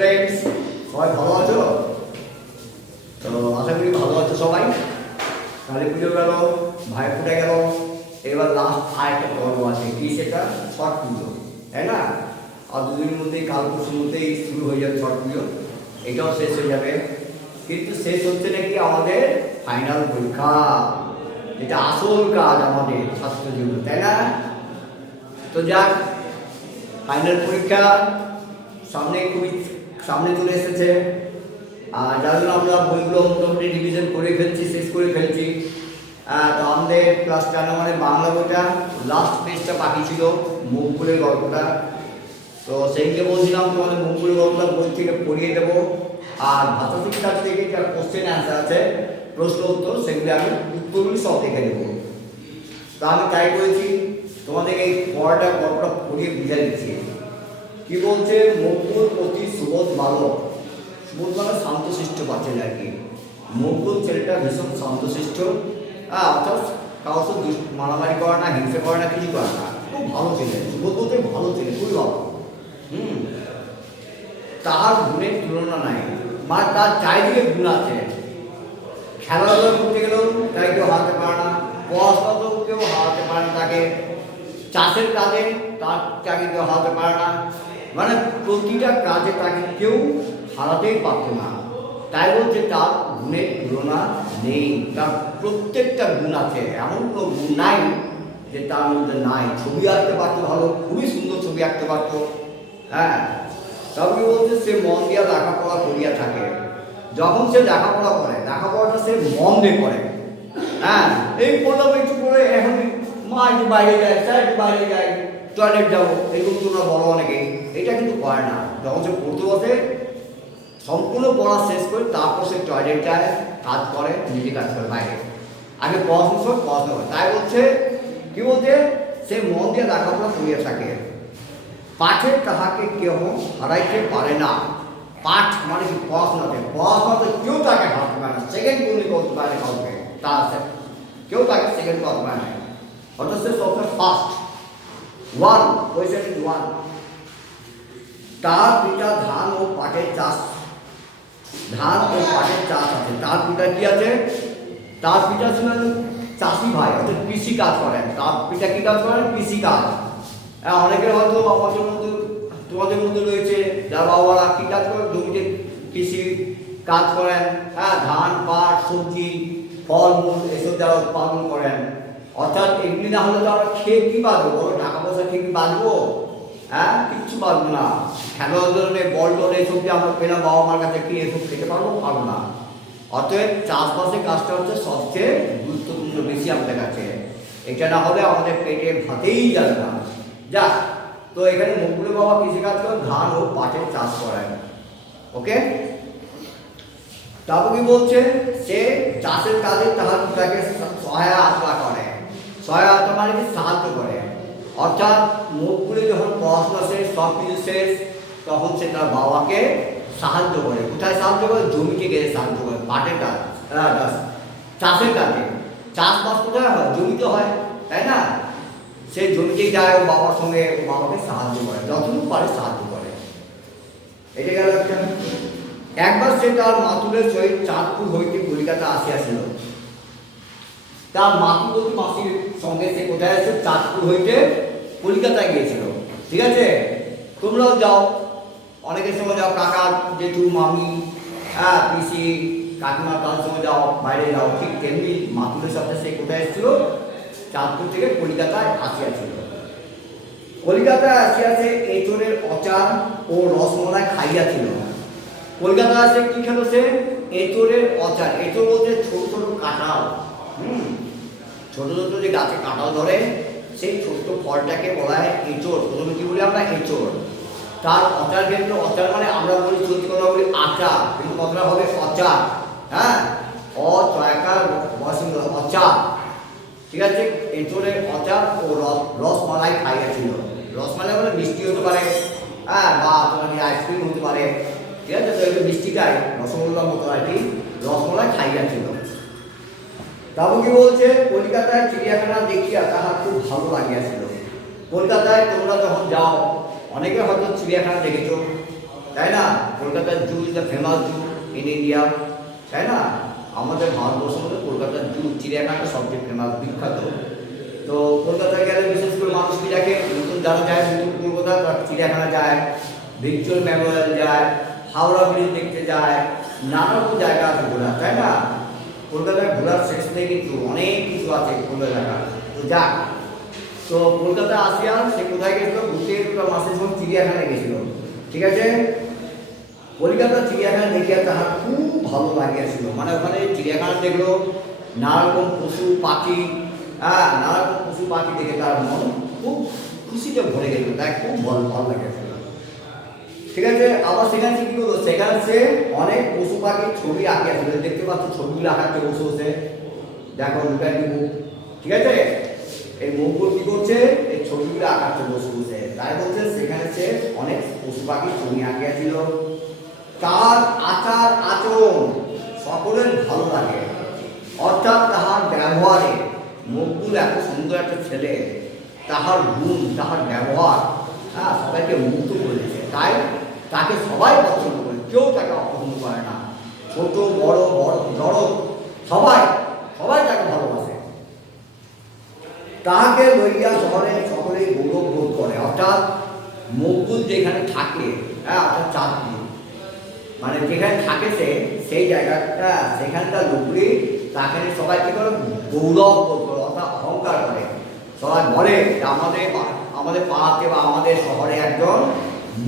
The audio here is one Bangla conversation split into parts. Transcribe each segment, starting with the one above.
স্টুডেন্টস, সবাই ভালো আছো? তো আশা করি ভালো আছো সবাই। কালী পুজো গেল, ভাইফোঁটা গেল, এবার লাস্ট আরেকটা পর্ব আছে, কি সেটা? ছট পুজো, তাই না? আর দুদিনের মধ্যেই, কাল পরশুর মধ্যেই শুরু হয়ে যাবে ছট পুজো, এটাও শেষ হয়ে যাবে। কিন্তু শেষ হচ্ছে নাকি আমাদের ফাইনাল পরীক্ষা, এটা আসল কাজ আমাদের ছাত্র জীবন, তাই না? তো যাক, ফাইনাল পরীক্ষা সামনে চলে এসেছে, আর যার জন্য আমরা বইগুলো মোটামুটি রিভিশন করে ফেলছি, শেষ করে ফেলছি। তো আমাদের ক্লাস 4 মানে বাংলা বইটা লাস্ট পেজটা বাকি ছিল, মুখগুলের গল্পটা। তো সেইকে বলছিলাম তোমাদের মুখগুলের গল্পটা বই থেকে পড়িয়ে দেবো, আর ভাষা শিক্ষার থেকে যা কোশ্চেন অ্যান্সার আছে, প্রশ্ন উত্তর, সেগুলি আমি উত্তরগুলি সব দেখে দেবো। তো আমি তাই করেছি, তোমাদের এই গল্পটা পড়িয়ে বুঝে দিচ্ছি। কি বলছে? মকবুল অতি সুবোধ বালক, সুবোধ মানে শান্তশিষ্ট বাচ্চা আর কি। মকবুল ছেলেটা ভীষণ শান্তশিষ্ট, অর্থাৎ কারোর সাথে মারামারি করে না, হিংসে করে না, কিছু করে না, খুব ভালো ছেলে। সুবোধ বলতে ভালো ছেলে, খুবই ভালো। তার গুণের তুলনা নাই, মানে তার চারিদিকে গুণ আছে। খেলাধুলা করতে গেলেও তাই কেউ হারাতে পারে না, পড়াশোনাতেও কেউ হারাতে পারে না তাকে, চাষের কাজে তাকে কেউ হারাতে পারে না, মানে প্রতিটা কাজে তাকে কেউ হারাতেই পারত না। তাই বলছে তার গুণের তুলনা নেই, তার প্রত্যেকটা গুণ আছে, এমন কোনো গুণ নাই যে তার মধ্যে নাই। ছবি আঁকতে পারতো ভালো, খুবই সুন্দর ছবি আঁকতে পারতো। হ্যাঁ, তবে বলছে সে মন দিয়া লেখাপড়া করিয়া থাকে। যখন সে লেখাপড়া করে, লেখাপড়াটা সে মন দিয়ে করে। হ্যাঁ, এই পড়লাম একটু করে, এখন মা একটু বাইরে যায়, স্যার একটু বাইরে যায়, টয়লেট যাবো, এগুলো তোমরা বলো অনেকে, এটা কিন্তু করে না। যখন সে পড়তে বসে, সম্পূর্ণ পড়া শেষ করে তারপর সে টয়লেট যায়, কাজ করে, নিজে কাজ করে বাইরে, আগে পড়াশোনা করে। তাই বলছে, কি বলছে? সে মন দিয়ে লেখাপড়া করিয়া থাকে। পাঠের তাহাকে কেউ হারাইতে পারে না। পাঠ মানে কি? পড়াশোনাতে কেউ তাকে হারাতে পারে না, সেকেন্ড গুলি করতে পারে কাউকে, কেউ তাকে সেকেন্ড করতে পারে না, অর্থাৎ সে সবসময় ফার্স্ট, ওয়ান, পজিশন ওয়ান। তার পিতা ধান ও পাটের চাষ আছে। তার পিতা কি আছে? তার পিতা ছিলেন চাষি ভাই, অর্থাৎ কৃষি কাজ করেন। তার পিতা কি কাজ করেন? কৃষি কাজ। অনেকের হয়তো তোমাদের মধ্যে রয়েছে যার বাবারা কি কাজ করেন? জমিতে কৃষি কাজ করেন। ধান, পাট, সবজি, ফলমূল এসব যারা উৎপাদন করেন। অর্থাৎ এগুলি না হলে তো আমরা খেয়ে কি বাঁচবো? বলো, টাকা পয়সা খেয়ে কি বাঁচবো? কিচ্ছু পারবো না। খেলাধুলা, বল টল এসব যে আমরা পেলাম বাবা মার কাছে, কি এসব খেতে পারবো না। অতএব চাষবাসের কাজটা হচ্ছে সবচেয়ে গুরুত্বপূর্ণ, বেশি আমাদের কাছে। এটা না হলে আমাদের পেটে ভাতেই যাবে না। যাক, তো এখানে মকবুলের বাবা কৃষিকাজ করেন, ধান ও পাটের চাষ করেন। ওকে, তারপর কি বলছে? সে চাষের কাজে তাকে সহায়তা করে। সহায়তা মানে কি? সাহায্য করে। অর্থাৎ মকবুলে যখন পড়াশোনা শেষ, সব কিছু শেষ, তখন সে তার বাবাকে সাহায্য করে। কোথায় সাহায্য করে? জমিতে গেলে সাহায্য করে, পাটের কাজ, চাষের কাজে। চাষবাস কোথায় হয়? জমিতে হয়, তাই না? সে জমিতে যায়, ও বাবার সঙ্গে বাবাকে সাহায্য করে, যতটুকু পারে সাহায্য করে। এটা গেল একটা। একবার সে তার মাতুলের সহিত চাঁদপুর হইতে কলিকাতা আসিয়াছিল। তার মাতুলতি মাসির সঙ্গে সে কোথায় আছে? চাঁদপুর হইতে কলিকাতায় গিয়েছিল। ঠিক আছে, তোমরাও যাও, অনেকের সময় যাও, কাকা, জেঠু, মামি, পিসি, কাকিমা, তাদের সঙ্গে যাও, বাইরে যাও। ঠিক তেমনি মাতুলের সাথে সে কোথায় এসেছিল? চাঁদপুর থেকে কলিকাতায় আসিয়াছিল। কলিকাতায় আসিয়াছে এঁচোড়ের আচার ও রসমলাই খাইয়াছিল। কলকাতায় আসে কি খেলো সে? এঁচোড়ের আচার। এঁচোড় বলতে ছোট ছোট কাঁঠাল, ছোট ছোট যে গাছে কাঁঠাল ধরে, সেই ছোট্ট ফলটাকে বলা হয় এঁচোড়। প্রথমে কি বলি আমরা? এঁচোড়। তার আচার ক্ষেত্রে, আচার মানে আমরা বলি, সত্যি কথা বলি আচার, কিন্তু কথাটা হবে আচার। অচয়কার আচার। ঠিক আছে, এঁচোড়ের আচার ও রসমালাই খাইয়াছিল। রসমালাই বলে মিষ্টি হতে পারে, বা তোমার আইসক্রিম হতে পারে। ঠিক আছে, তো একটু মিষ্টিটাই রসগোল্লার মতো আর কি, রসমালাই খাইয়াছিল। তারপর কি বলছে? কলকাতায় চিড়িয়াখানা দেখিয়া তাহার খুব ভালো লাগিয়াছিল। কলকাতায় তোমরা যখন যাও, অনেকে হয়তো চিড়িয়াখানা দেখেছো, তাই না? কলকাতার zoo is the famous zoo in India, তাই না? আমাদের ভারতবর্ষের মধ্যে কলকাতার জু চিড়িয়াখানাটা সবচেয়ে ফেমাস, বিখ্যাত। তো কলকাতায় গেলে বিশেষ করে মানুষ কি দেখে, নতুন যারা যায় নতুন কলকাতা তারা চিড়িয়াখানা যায়, ভিক্টোরিয়া মেমোরিয়াল যায়, হাওড়া ব্রিজ দেখতে যায়, নানা রকম জায়গা আছে ঘোরার, তাই না? কলকাতায় ঘোরার শেষ নেই, কিন্তু অনেক কিছু আছে কলকাতা। তো যাক, তো কলকাতা আসিয়া সে কোথায় গেছিল, ঘুরতে দুটো মাসের সময় চিড়িয়াখানায় গেছিল, ঠিক আছে? কলকাতা চিড়িয়াখানা দেখিয়া তাহার খুব ভালো লাগিয়াছিল, মানে ওখানে চিড়িয়াখানা দেখলো নানা রকম পশু পাখি, হ্যাঁ নানা রকম পশু পাখি দেখে তার মন খুব খুশিতে ভরে গেল, তাই খুব ভালো ভালো লাগিয়েছিল, ঠিক আছে? আবার সেখানে কি করলো, সেখানে সে অনেক পশু পাখির ছবি আঁকিয়াছিল, দেখতে পাচ্ছ ছবিগুলো আঁকাচ্ছে বসে বসে, দেখো লুকানি মুখ, ঠিক আছে? এই মুখগুলো কি করছে, এই ছবিগুলো আঁকাচ্ছে বসে বসে, তাই বলছে সেখানে সে অনেক পশু পাখির ছবি আঁকিয়াছিল। তার আচার আচরণ সকলের ভালো লাগে, অর্থাৎ তাহার ব্যবহারে, মকবুল এত সুন্দর একটা ছেলে, তাহার গুণ তাহার ব্যবহার, হ্যাঁ সবাইকে মুগ্ধ করেছে, তাই তাকে সবাই পছন্দ করে, কেউ তাকে অপছন্দ করে না, ছোট বড় বড় জড় সবাই সবাই তাকে ভালোবাসে। তাহাকে লইয়া শহরে সকলেই গৌরব বোধ করে, অর্থাৎ মকবুল যেখানে থাকে, হ্যাঁ অর্থাৎ চাঁদপুর, মানে যেখানে থাকে সে, সেই জায়গাটা সেখানকার লোকগুলি তাকে সবাই কি করে, গৌরব বোধ করে, অর্থাৎ অহংকার করে, সবাই বলে যে আমাদের আমাদের পাড়াতে বা আমাদের শহরে একজন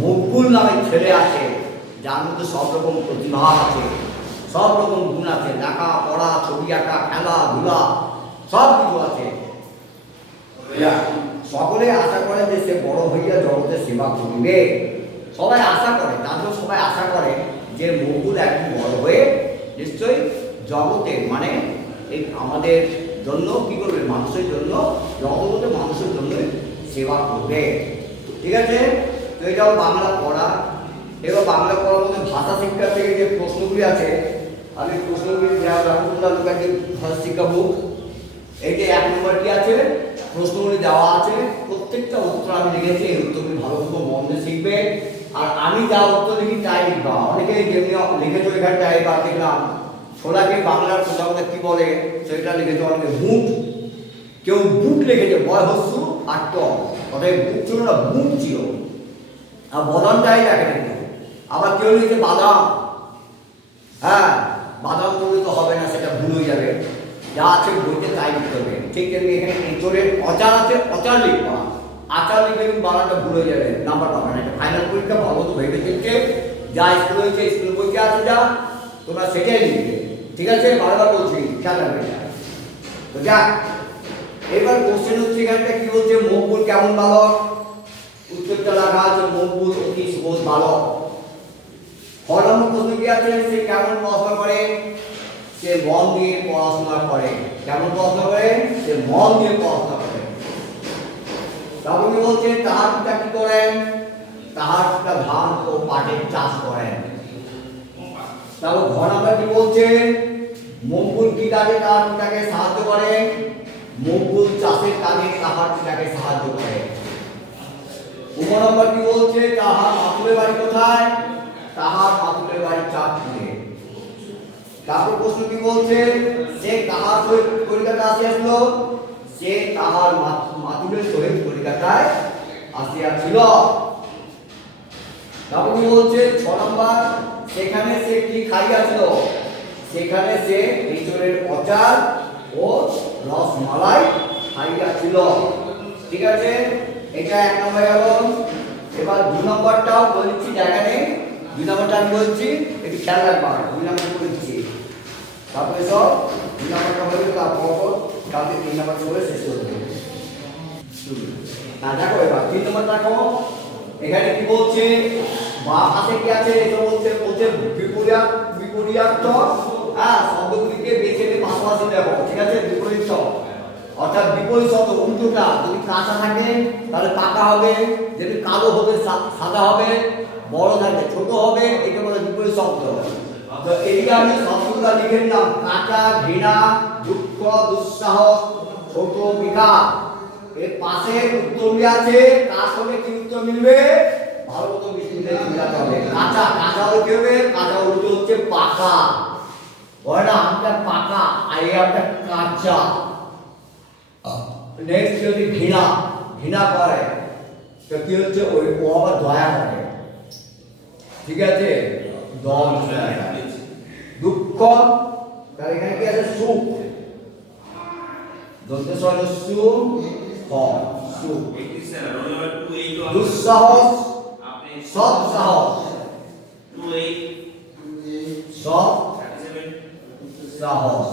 মকবুল নামের ছেলে আছে, যার মধ্যে সব রকম প্রতিভা আছে, সব রকম গুণ আছে, লেখা পড়া ছবি আঁকা খেলাধুলা সব কিছু আছে। সকলে আশা করে যে সে বড় হইয়া জগতের সেবা করিবে, সবাই আশা করে, তাদের সবাই আশা করে যে মকবুল একদিন বড় হয়ে নিশ্চয়ই জগতে, মানে এই আমাদের জন্য কি করবে, মানুষের জন্য, জগতে মানুষের জন্য সেবা করবে, ঠিক আছে? তো এটাও বাংলা পড়া। এবার বাংলা পড়ার মধ্যে ভাষা শিক্ষা থেকে যে প্রশ্নগুলি আছে, আমি প্রশ্নগুলি ভাষা শিক্ষা বুক, এই যে 1 নম্বর কি আছে, প্রশ্নগুলি দেওয়া আছে, প্রত্যেকটা উত্তর আমি লিখেছি, এই উত্তরগুলি ভালো করে মন দিয়ে শিখবে, আর আমি যা উত্তর লিখি তাই লিখবা। অনেকেই যেমনি লিখেছো এখানটায়, এবার দেখলাম ছোলাকে বাংলার প্রথমত কি বলে সেটা লিখেছে, অনেকে বুট, কেউ বুট লিখেছে, বয় হস্যু আর ট, অর্থাৎ বুট ছিল না বুট ছিল, আর বদামটাই দেখে নাকি, আবার কেউ লিখেছে বাদাম, হ্যাঁ বাদাম করলে তো হবে না, সেটা ভুল হয়ে যাবে, যা আছে বইতে তাই লিখতে হবে। ঠিক তেমনি এখানে এঁচড়ের অচার আছে, অচার লিখবা, আচার লিখলে কিন্তু বানানটা ভুল হয়ে যাবে, নাম্বার পাবে না। এটা ফাইনাল পরীক্ষা, ভালো তো ভেবে দেখতে, যা স্কুল হয়েছে স্কুল বইতে আছে যা, তোমরা সেটাই লিখবে, ঠিক আছে? বারবার বলছি, খেয়াল রাখবে। তো যাক, এবার কোশ্চেন হচ্ছে এখানটা কি বলছে, মকবুল কেমন বালক, উত্তরটা লেখা আছে মকবুল অতি সুবোধ বালক। ফলম প্রশ্ন কি আছে, সে কেমন পড়াশোনা করে, সে মন দিয়ে পড়াশোনা করে, কেমন পড়াশোনা করে, সে মন দিয়ে পড়াশোনা করে। তারপরে বলছে তাহার পিতা কি করেন, তাহার পিতা ধান ও পাটের চাষ করেন। তারপর ঘ নাম্বার কি বলছে, মকবুল কি কাজে তাহার পিতাকে সাহায্য করে, মকবুল চাষের কাজে তাহার পিতাকে সাহায্য করে। উম নম্বর কি বলছে, তাহার মাতুলের বাড়ি কোথায়, তাহার মাতুলের বাড়ি চাঁদপুরে। তারপর প্রশ্ন কি বলছে, সে কাহার সহিত কলিকাতা আসিয়াছিল, সে তাহার মাতুলের সহিত কলিকাতায় আসিয়াছিল। তারপর কি বলছে 6 নম্বর, সেখানে সে কি খাইয়াছিল, সেখানে সে এঁচড়ের অচার ও রসমালাই খাইয়াছিল, ঠিক আছে? এটা 1 নম্বর গেল। এবার 2 নম্বরটাও বলছি, জায়গা নেই, 2 নম্বরটা আমি বলছি, একটু খেয়াল রাখবা, 2 নম্বর বলছি, তারপরে সব 2 নম্বরটা হলে তারপর কালকে 3 নম্বর করে শেষ করে দেবো। না দেখো, এবার 3 নম্বর দেখো, এখানে কি বলছে, বা পাশে কি আছে, এটা বলছে বিপরীয়ার্থক, হ্যাঁ শব্দগুলিকে বেছে নিয়ে পাশাপাশি দেখো, ঠিক আছে? বিপরীত শব্দ, অর্থাৎ বিপরীত শব্দ উল্টোটা, যদি কাঁচা থাকে তাহলে পাকা হবে, যদি কালো হবে সাদা হবে, বড় থাকে ছোট হবে, এটা বলে বিপরীত শব্দ। তো এদিকে আমি শব্দগুলো লিখে নিলাম, কাঁচা, ঘৃণা, দুঃখ, দুঃসাহস, ছোট, বিঘা। এর পাশে উত্তরগুলি আছে, কার সঙ্গে কি উত্তর মিলবে, ভালো মতো মিশিয়ে মিলাতে হবে। কাঁচা কাঁচা হলে কি হবে? কাঁচা উল্টো হচ্ছে পাকা, বলে না আমটা পাকা আর এই আমটা কাঁচা। নেক্সট যদি ঘৃণা, ঘৃণা করে তো কি হচ্ছে? ওই ও আবার দয়া করে, ঠিক আছে? দুঃখ, তাহলে এখানে কি আছে? সুখ, দন্তেশ্বর সুখ, সুখ। দুঃসাহস, সৎসাহস, সৎ সাহস।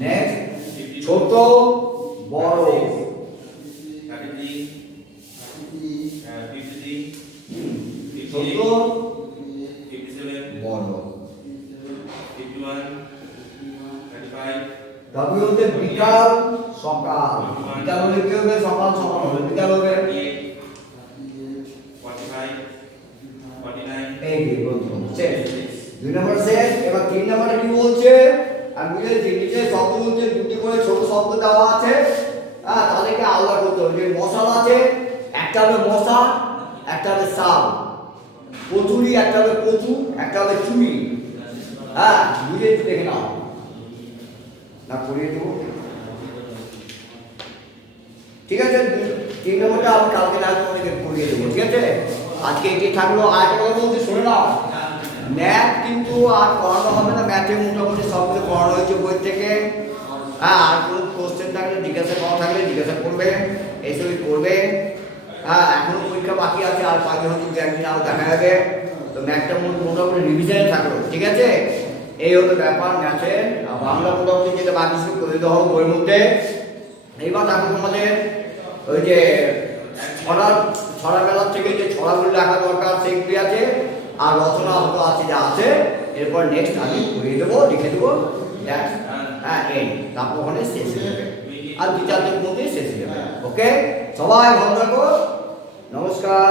নেক্সট ছোট বড়, ছোট বড়। তারপরে হচ্ছে বিকাল সকাল, বিকাল হলে কি হবে? সকাল সকাল হলে বিকাল হবে। এই যে প্রথম শেষ, 2 নম্বর শেষ। এবার 3 নম্বরে কি বলছে? আমি বুঝেছি, নিচে শব্দ বলছে দুটি করে ছোট শব্দ দেওয়া আছে, হ্যাঁ, তাদেরকে আলাদা করতে হবে। যে মশাল আছে, একটা হবে মশা, একটা হবে শাল। কচুরি, একটা হবে কচু, একটা হবে চুরি। হ্যাঁ, বুঝে একটু দেখে নাও না, করিয়ে দেবো, ঠিক আছে? 3 নম্বরটা আমি কালকে রাত তোমাদেরকে করিয়ে দেবো, ঠিক আছে? আজকে এটি থাকলো। আর একটা কথা বলতে শুনে নাও, ম্যাথ কিন্তু আর পড়ানো হবে না। ম্যাথে মোটামুটি সব কিছু পড়ানো হয়েছে বই থেকে। হ্যাঁ, আর কোনো কোশ্চেন থাকলে জিজ্ঞাসা করা থাকলে জিজ্ঞাসা করবে, এইসবই করবে। হ্যাঁ, এখনো পরীক্ষা বাকি আছে, আর 5 হয়তো 2 একদিন আরও দেখা যাবে। তো ম্যাথটা মোটামুটি রিভিশনে থাকলো, ঠিক আছে? এই হলো ব্যাপার ম্যাথের। আর বাংলা মোটামুটি যেটা বাকি শুরু করে দেওয়া হবে বইয়ের মধ্যে। এইবার দেখো তোমাদের ওই যে ছড়া মেলার থেকে যে ছড়াগুলো লেখা দরকার সেগুলি আছে, আর রচনা হতো আছে, যা আছে। এরপর নেক্সট আমি করিয়ে দেবো, লিখে দেবো, হ্যাঁ এন্ড। তারপর ওখানে শেষ হয়ে যাবে, আর 2-4 দিনের মধ্যেই শেষ হয়ে যাবে। ওকে, সবাই ভালো থাকো, নমস্কার।